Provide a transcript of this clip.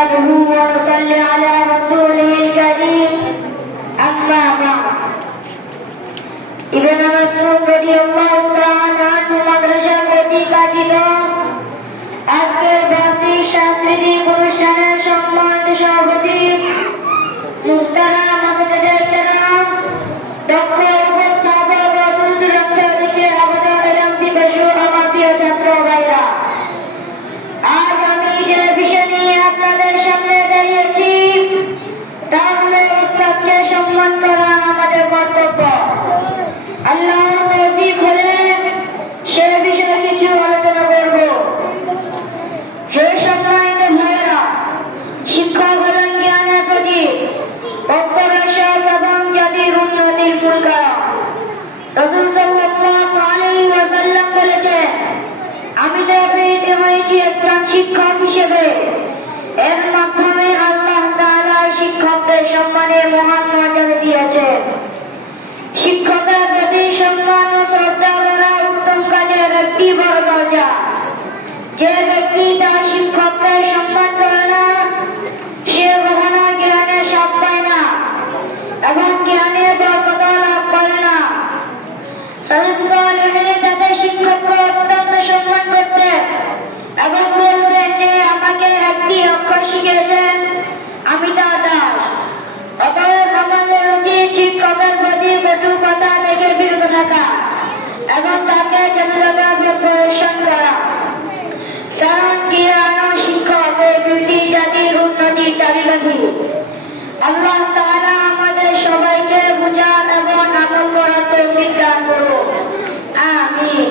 نحمده ونصلي على رسوله الكريم أما بعد ابن مسعود رضي الله تعالى عنه মাদ্রাসা কর্তৃক আয়োজিত আজকের বার্ষিক সাংস্কৃতিক অনুষ্ঠানের সম্মানিত সভাপতি মুহতারাম মাসুদের কেরাম দক্ষ উপস্থাপক ও দুরুদুরাক্ষাদিকের আবেদন এবং দিবসু আমার প্রিয় ছাত্র ভাইরা, আজ আমি যে বিষয় নিয়ে আপনাদের সামনে দাঁড়িয়েছি তা হলো ইসলামকে সম্মান করা আমাদের কর্তব্য। আল্লাহ তৌফিক হলে সে বিষয়ে কিছু আলোচনা করব। হে সম্মানিত ভাইয়েরা, শিক্ষক হলেন জ্ঞানের প্রতীক, প্রত্যবেশক এবং জাতির উন্নতির মূল কারণ। রাসূল সাল্লাল্লাহু আলাইহি ওয়াসাল্লাম বলেছেন, আমি পৃথিবীতে হয়েছি একজন শিক্ষক হিসেবে। এর মাধ্যমে আল্লাহ তাআলা শিক্ষকদের সম্মানের মহান মর্যাদা দিয়েছেন। শিক্ষকের প্রতি সম্মান ও শ্রদ্ধা করা উত্তম কাজের একটি বড় দরজা। যে ব্যক্তি তার শিক্ষককে সম্মান করে না, সে কখনো জ্ঞানের স্বাদ পায় না এবং জ্ঞানের বরকত লাভ করে না। সালাফ সালেহীন তাদের শিক্ষককে অত্যন্ত সম্মান করতেন এবং বলতেন যে আমাকে একটি অক্ষর শিখিয়েছেন, আমি তার দাস। অতএব আমাদের উচিত শিক্ষকের প্রতি কটু কথা থেকে বিরত থাকা এবং তাকে যথাযথ প্রদর্শন করা, কারণ জ্ঞান ও শিক্ষক এই দুটি জাতির উন্নতির চাবিকাঠি। আল্লাহ তাআলা আমাদের সবাইকে বুঝার এবং আমল করার তৌফিক দান করুন। আমিন।